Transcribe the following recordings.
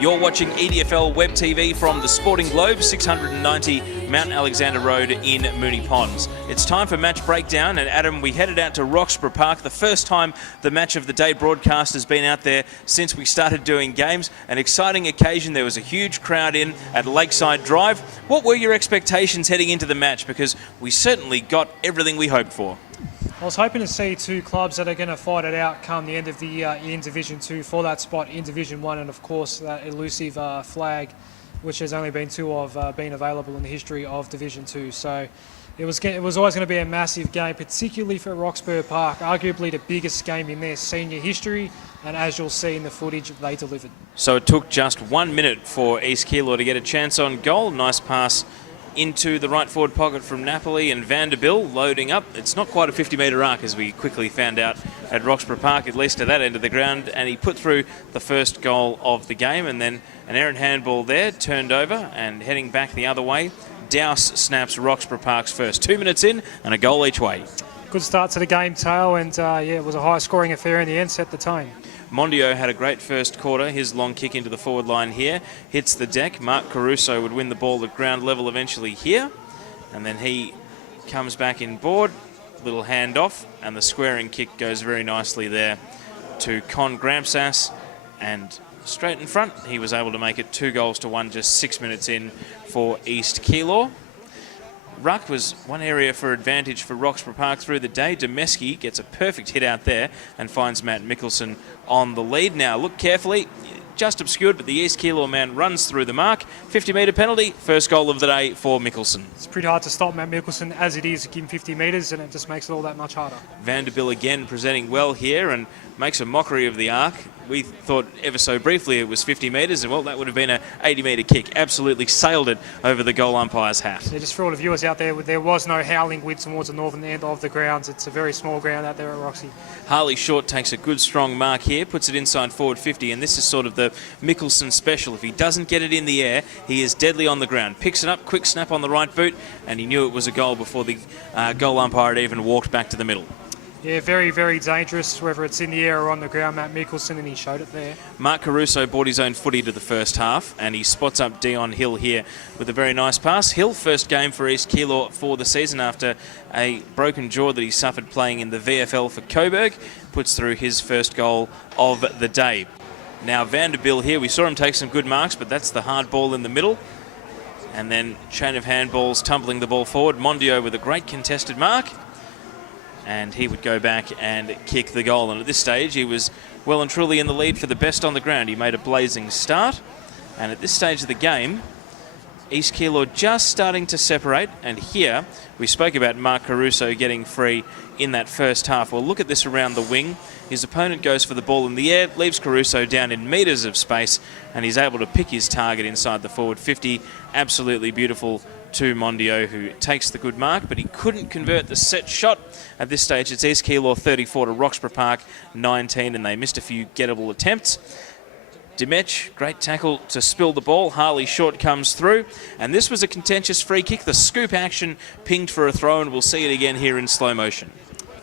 You're watching EDFL Web TV from the Sporting Globe, 690 Mount Alexander Road in Moonee Ponds. It's time for match breakdown, and Adam, we headed out to Roxburgh Park. The first time the match of the day broadcast has been out there since we started doing games. An exciting occasion. There was a huge crowd in at Lakeside Drive. What were your expectations heading into the match? Because we certainly got everything we hoped for. I was hoping to see two clubs that are going to fight it out come the end of the year in Division 2 for that spot in Division 1, and of course that elusive flag, which has only been two of been available in the history of Division 2. So it was always going to be a massive game, particularly for Roxburgh Park, arguably the biggest game in their senior history, and as you'll see in the footage, they delivered. So it took just 1 minute for East Keilor to get a chance on goal. Nice pass into the right forward pocket from Napoli, and Vanderbilt loading up. It's not quite a 50-metre arc, as we quickly found out at Roxburgh Park, at least at that end of the ground, and he put through the first goal of the game. And then an errant handball there, turned over and heading back the other way. Douse snaps Roxburgh Park's first. 2 minutes in and a goal each way. Good start to the game, Tail, and it was a high-scoring affair in the end, set the tone. Mondio had a great first quarter. His long kick into the forward line here hits the deck. Mark Caruso would win the ball at ground level eventually here, and then he comes back in board. Little hand off, and the squaring kick goes very nicely there to Con Gramsas, and straight in front he was able to make it 2-1 just 6 minutes in for East Keilor. Ruck was one area for advantage for Roxburgh Park through the day. Demeski gets a perfect hit out there and finds Matt Mickelson on the lead. Now look carefully, just obscured, but the East Keilor man runs through the mark. 50-metre penalty, first goal of the day for Mickelson. It's pretty hard to stop Matt Mickelson as it is in 50 metres, and it just makes it all that much harder. Vanderbilt again presenting well here and makes a mockery of the arc. We thought ever so briefly it was 50 metres, and well, that would have been an 80-metre kick. Absolutely sailed it over the goal umpire's hat. Yeah, just for all the viewers out there was no howling wind towards the northern end of the grounds. It's a very small ground out there at Roxy. Harley Short takes a good strong mark here, puts it inside forward 50, and this is sort of the Mickelson special. If he doesn't get it in the air, he is deadly on the ground. Picks it up, quick snap on the right boot, and he knew it was a goal before the goal umpire had even walked back to the middle. Yeah, very, very dangerous, whether it's in the air or on the ground, Matt Mickelson, and he showed it there. Mark Caruso brought his own footy to the first half, and he spots up Dion Hill here with a very nice pass. Hill, first game for East Keilor for the season after a broken jaw that he suffered playing in the VFL for Coburg, puts through his first goal of the day. Now Vanderbilt here, we saw him take some good marks, but that's the hard ball in the middle. And then chain of handballs tumbling the ball forward. Mondio with a great contested mark, and he would go back and kick the goal. And at this stage, he was well and truly in the lead for the best on the ground. He made a blazing start. And at this stage of the game, East Keilor just starting to separate. And here, we spoke about Mark Caruso getting free in that first half. Well, look at this around the wing. His opponent goes for the ball in the air, leaves Caruso down in metres of space, and he's able to pick his target inside the forward 50. Absolutely beautiful to Mondio, who takes the good mark, but he couldn't convert the set shot. At this stage, it's East Keilor 34 to Roxburgh Park 19, and they missed a few gettable attempts. Dimech, great tackle to spill the ball. Harley Short comes through, and this was a contentious free kick. The scoop action pinged for a throw, and we'll see it again here in slow motion.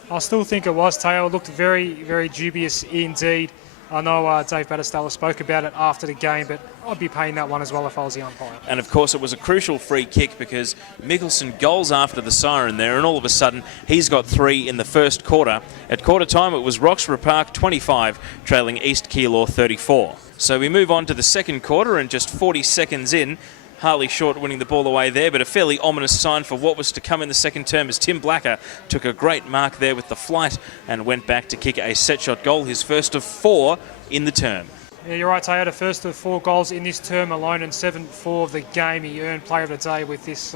I still think it was, Taylor. It looked very, very dubious indeed. I know Dave Battistella spoke about it after the game, but I'd be paying that one as well if I was the umpire. And of course it was a crucial free kick because Mickelson goals after the siren there, and all of a sudden he's got 3 in the first quarter. At quarter time it was Roxburgh Park 25 trailing East Keilor 34. So we move on to the second quarter, and just 40 seconds in, Harley Short winning the ball away there, but a fairly ominous sign for what was to come in the second term as Tim Blacker took a great mark there with the flight and went back to kick a set shot goal, his first of 4 in the term. Yeah, you're right, Tayo. The first of 4 goals in this term alone, and 7-4 of the game. He earned player of the day with this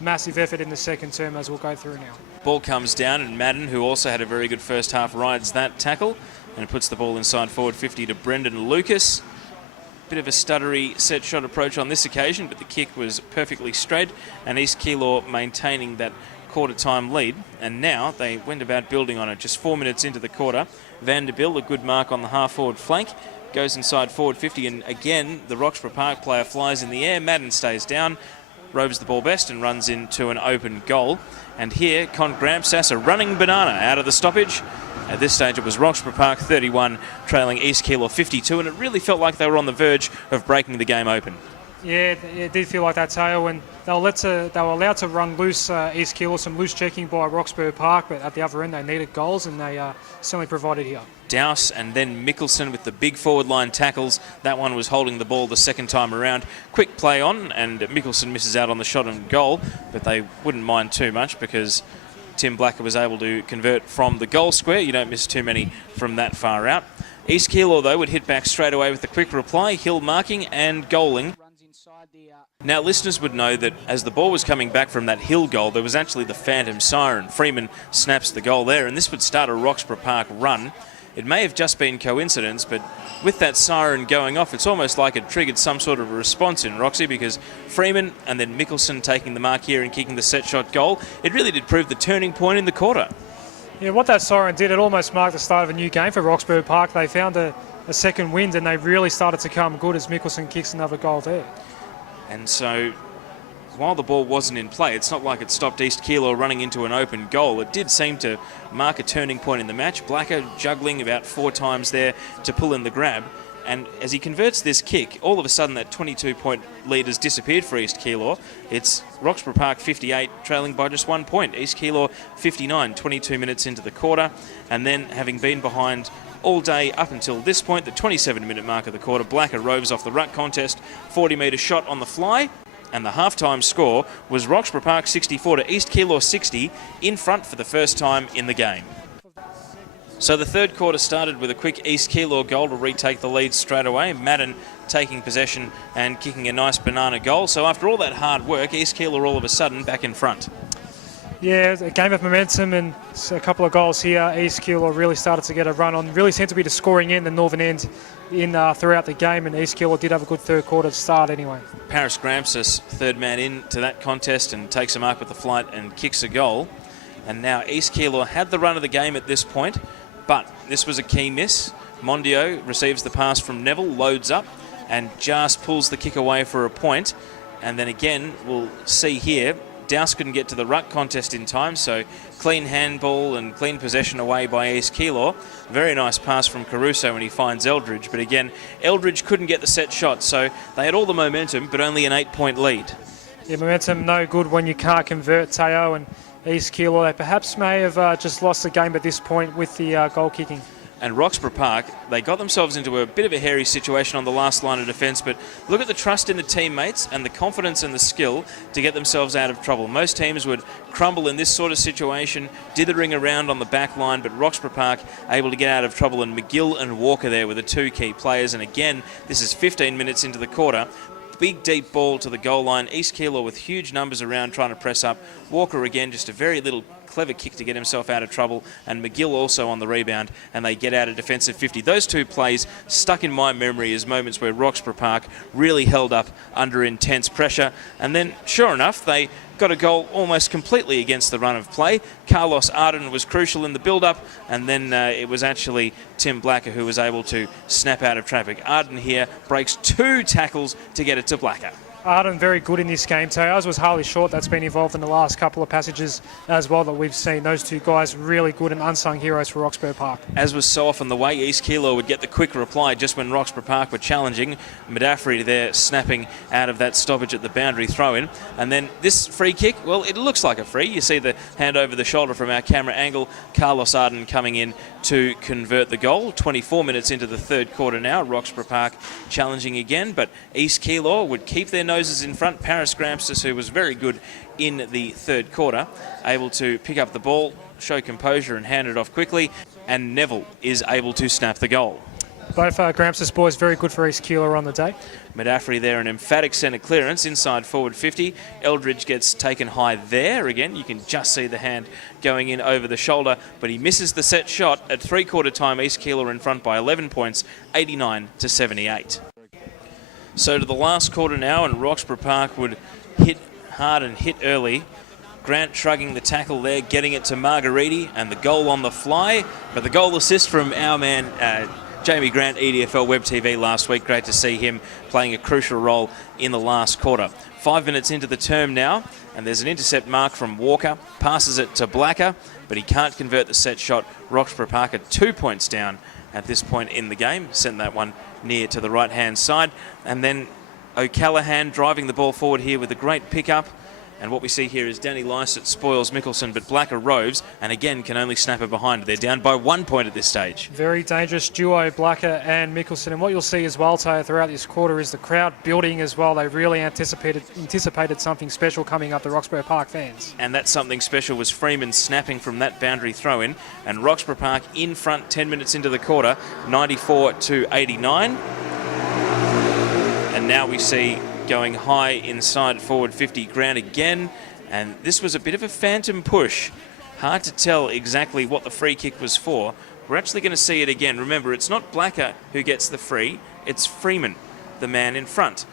massive effort in the second term, as we'll go through now. Ball comes down, and Madden, who also had a very good first half, rides that tackle and puts the ball inside forward 50 to Brendan Lucas. Bit of a stuttery set shot approach on this occasion, but the kick was perfectly straight, and East Keilor maintaining that quarter time lead, and now they went about building on it. Just 4 minutes into the quarter, Vanderbilt, a good mark on the half forward flank, goes inside forward 50, and again the Roxburgh Park player flies in the air. Madden stays down, robes the ball best and runs into an open goal. And here Con Gramsas, a running banana out of the stoppage, At this stage it was Roxburgh Park 31 trailing East Keilor 52, and it really felt like they were on the verge of breaking the game open. Yeah, it did feel like that, Teo, and they were allowed to run loose East Keilor, some loose checking by Roxburgh Park, but at the other end they needed goals, and they certainly provided here. Dowse and then Mickelson with the big forward line tackles. That one was holding the ball the second time around. Quick play on, and Mickelson misses out on the shot and goal, but they wouldn't mind too much because Tim Blacker was able to convert from the goal square. You don't miss too many from that far out. East Keilor, though, would hit back straight away with a quick reply. Hill marking and goaling. Now, listeners would know that as the ball was coming back from that Hill goal, there was actually the phantom siren. Freeman snaps the goal there, and this would start a Roxburgh Park run. It may have just been coincidence, but with that siren going off, it's almost like it triggered some sort of a response in Roxy, because Freeman and then Mickelson taking the mark here and kicking the set shot goal, it really did prove the turning point in the quarter. Yeah, what that siren did, it almost marked the start of a new game for Roxburgh Park. They found a second wind, and they really started to come good as Mickelson kicks another goal there. And so, while the ball wasn't in play, it's not like it stopped East Keilor running into an open goal. It did seem to mark a turning point in the match. Blacker juggling about 4 times there to pull in the grab. And as he converts this kick, all of a sudden that 22-point lead has disappeared for East Keilor. It's Roxburgh Park 58, trailing by just 1 point. East Keilor 59, 22 minutes into the quarter. And then, having been behind all day up until this point, the 27-minute mark of the quarter, Blacker roves off the ruck contest, 40-metre shot on the fly, and the half-time score was Roxburgh Park 64 to East Keilor 60, in front for the first time in the game. So the third quarter started with a quick East Keilor goal to retake the lead straight away. Madden taking possession and kicking a nice banana goal. So after all that hard work, East Keilor all of a sudden back in front. Yeah, a game of momentum and a couple of goals here. East Keilor really started to get a run on. Really seemed to be the scoring in the northern end throughout the game, and East Keilor did have a good third quarter to start anyway. Paris Gramsis, third man into that contest, and takes a mark with the flight and kicks a goal. And now East Keilor had the run of the game at this point, but this was a key miss. Mondio receives the pass from Neville, loads up, and just pulls the kick away for a point. And then again, we'll see here, Dowse couldn't get to the ruck contest in time, so clean handball and clean possession away by East Keilor. Very nice pass from Caruso when he finds Eldridge, but again, Eldridge couldn't get the set shot, so they had all the momentum, but only an 8-point lead. Yeah, momentum no good when you can't convert, Teo, and East Keilor, they perhaps may have just lost the game at this point with the goal kicking. And Roxburgh Park, they got themselves into a bit of a hairy situation on the last line of defence, but look at the trust in the teammates and the confidence and the skill to get themselves out of trouble. Most teams would crumble in this sort of situation, dithering around on the back line, but Roxburgh Park able to get out of trouble, and McGill and Walker there were the 2 key players. And again, this is 15 minutes into the quarter. Big deep ball to the goal line. East Keilor with huge numbers around trying to press up. Walker again, just a very little clever kick to get himself out of trouble, and McGill also on the rebound, and they get out a defensive 50. Those two plays stuck in my memory as moments where Roxburgh Park really held up under intense pressure, and then sure enough they got a goal almost completely against the run of play. Carlos Arden was crucial in the build-up, and then it was actually Tim Blacker who was able to snap out of traffic. Arden here breaks 2 tackles to get it to Blacker. Adem very good in this game. As was Harley Short, that's been involved in the last couple of passages as well that we've seen. Those 2 guys really good and unsung heroes for Roxburgh Park. As was so often the way, East Keilor would get the quick reply just when Roxburgh Park were challenging. Medafri there snapping out of that stoppage at the boundary throw-in. And then this free kick, well, it looks like a free. You see the hand over the shoulder from our camera angle. Carlos Arden coming in to convert the goal. 24 minutes into the third quarter now. Roxburgh Park challenging again, but East Keilor would keep their noses in front. Paris Gramsis, who was very good in the third quarter, able to pick up the ball, show composure and hand it off quickly, and Neville is able to snap the goal. Both Gramsis boys very good for East Keilor on the day. Medafri there, an emphatic centre clearance inside forward 50. Eldridge gets taken high there. Again, you can just see the hand going in over the shoulder, but he misses the set shot. At three-quarter time, East Keilor in front by 11 points, 89 to 78. So to the last quarter now, and Roxburgh Park would hit hard and hit early. Grant shrugging the tackle there, getting it to Margariti, and the goal on the fly. But the goal assist from our man Jamie Grant, EDFL Web TV last week. Great to see him playing a crucial role in the last quarter. 5 minutes into the term now, and there's an intercept mark from Walker. Passes it to Blacker, but he can't convert the set shot. Roxburgh Park are 2 points down at this point in the game. Sent that one near to the right-hand side. And then O'Callaghan driving the ball forward here with a great pickup. And what we see here is Danny Lysett spoils Mickelson, but Blacker roves and again can only snap it behind. They're down by 1 point at this stage. Very dangerous duo, Blacker and Mickelson. And what you'll see as well, Taylor, throughout this quarter is the crowd building as well. They really anticipated something special coming up, the Roxburgh Park fans. And that something special was Freeman snapping from that boundary throw-in. And Roxburgh Park in front 10 minutes into the quarter, 94-89. And now we see going high inside forward 50 Grant again, and this was a bit of a phantom push. Hard to tell exactly what the free kick was for. We're actually going to see it again. Remember, it's not Blacker who gets the free, it's Freeman, the man in front.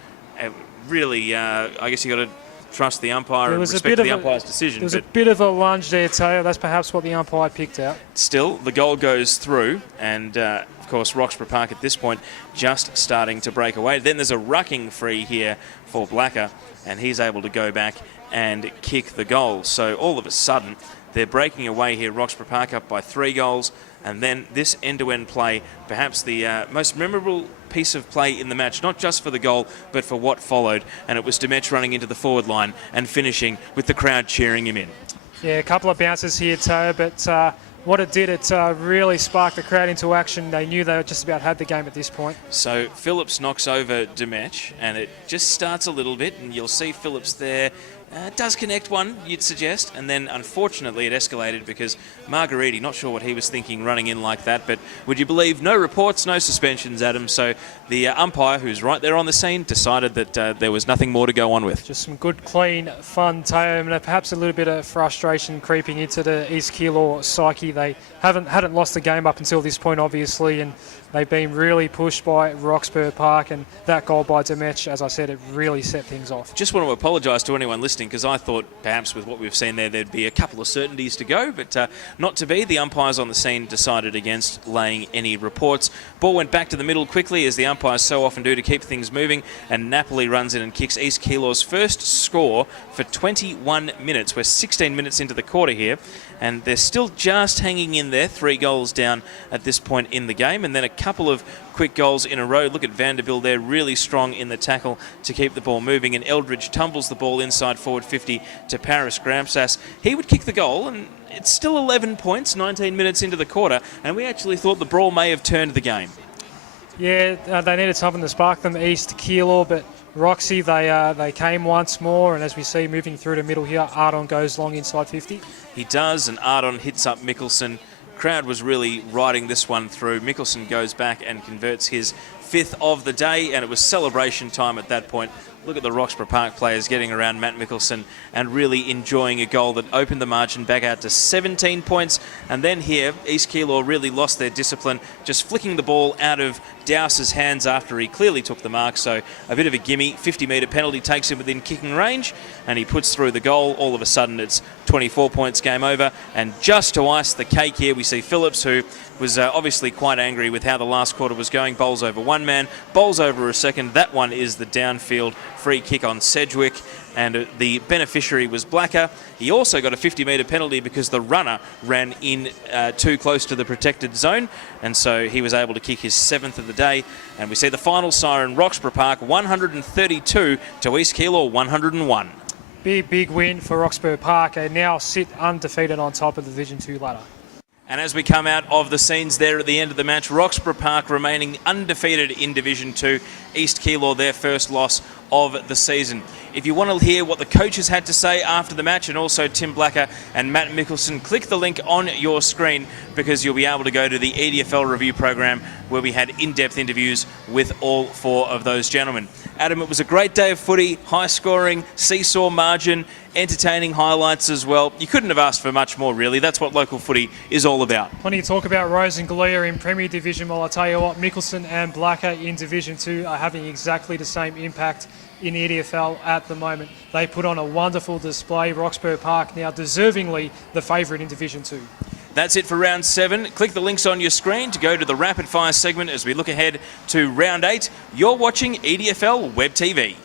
Really, I guess you got to trust the umpire and respect the umpire's decision. There was a bit of a lunge there, Taylor. That's perhaps what the umpire picked out. Still, the goal goes through, and of course, Roxburgh Park at this point just starting to break away. Then there's a rucking free here for Blacker, and he's able to go back and kick the goal. So all of a sudden, they're breaking away here. Roxburgh Park up by 3 goals, and then this end-to-end play, perhaps the most memorable piece of play in the match, not just for the goal, but for what followed. And it was Demech running into the forward line and finishing with the crowd cheering him in. Yeah, a couple of bounces here, Taylor, but what it did, it really sparked the crowd into action. They knew they just about had the game at this point. So Phillips knocks over Demech, and it just starts a little bit, and you'll see Phillips there. Does connect one, you'd suggest, and then unfortunately it escalated because Margheriti, not sure what he was thinking running in like that, but would you believe, no reports, no suspensions, Adam. So the umpire, who's right there on the scene, decided that there was nothing more to go on with. Just some good, clean, fun tail, and perhaps a little bit of frustration creeping into the East Keilor psyche. They hadn't lost the game up until this point, obviously, and they've been really pushed by Roxburgh Park, and that goal by Demech, as I said, it really set things off. Just want to apologise to anyone listening, because I thought perhaps with what we've seen there'd be a couple of certainties to go, but not to be. The umpires on the scene decided against laying any reports. Ball went back to the middle quickly, as the umpires so often do to keep things moving, and Napoli runs in and kicks East Keilor's first score for 21 minutes. We're 16 minutes into the quarter here, and they're still just hanging in there, 3 goals down at this point in the game, and then a couple of quick goals in a row. Look at Vanderbilt there, really strong in the tackle to keep the ball moving, and Eldridge tumbles the ball inside forward 50 to Paris Gramsas. He would kick the goal, and it's still 11 points, 19 minutes into the quarter, and we actually thought the brawl may have turned the game. Yeah, they needed something to spark them, East Keilor, but Roxy, they came once more, and as we see moving through the middle here, Adem goes long inside 50. He does, and Adem hits up Mickelson. Crowd was really riding this one through. Mickelson goes back and converts his 5th of the day, and it was celebration time at that point. Look at the Roxburgh Park players getting around Matt Mickelson and really enjoying a goal that opened the margin back out to 17 points. And then here, East Keilor really lost their discipline, just flicking the ball out of Dowse's hands after he clearly took the mark. So a bit of a gimme. 50-metre penalty takes him within kicking range, and he puts through the goal. All of a sudden, it's 24 points, game over. And just to ice the cake here, we see Phillips, who was obviously quite angry with how the last quarter was going. Bowls over one man, bowls over a second. That one is the downfield free kick on Sedgwick, and the beneficiary was Blacker. He also got a 50-metre penalty because the runner ran in too close to the protected zone, and so he was able to kick his 7th of the day. And we see the final siren, Roxburgh Park 132 to East Keilor 101. Big win for Roxburgh Park. They now sit undefeated on top of the Division 2 ladder. And as we come out of the scenes there at the end of the match, Roxburgh Park remaining undefeated in Division 2. East Keilor, their first loss of the season. If you want to hear what the coaches had to say after the match, and also Tim Blacker and Matt Mickelson, click the link on your screen, because you'll be able to go to the EDFL review program where we had in-depth interviews with all 4 of those gentlemen. Adam, it was a great day of footy, high scoring, seesaw margin, entertaining highlights as well. You couldn't have asked for much more, really. That's what local footy is all about. Plenty to talk about Rose and Galea in Premier Division. Well, I'll tell you what, Mickelson and Blacker in Division 2 are having exactly the same impact in EDFL at the moment. They put on a wonderful display. Roxburgh Park now deservingly the favourite in Division 2. That's it for round 7. Click the links on your screen to go to the rapid fire segment as we look ahead to round 8. You're watching EDFL Web TV.